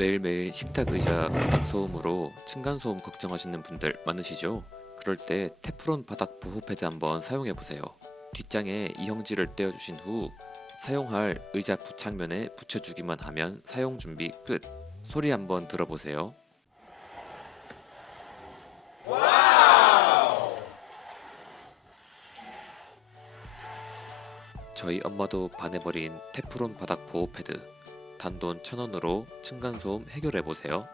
매일매일 식탁 의자 바닥 소음으로 층간소음 걱정하시는 분들 많으시죠? 그럴 때 테프론 바닥 보호 패드 한번 사용해 보세요. 뒷장에 이형지를 떼어주신 후 사용할 의자 부착면에 붙여주기만 하면 사용 준비 끝. 소리 한번 들어보세요. 저희 엄마도 반해버린 테프론 바닥 보호 패드. 단돈 1,000원으로 층간소음 해결해 보세요.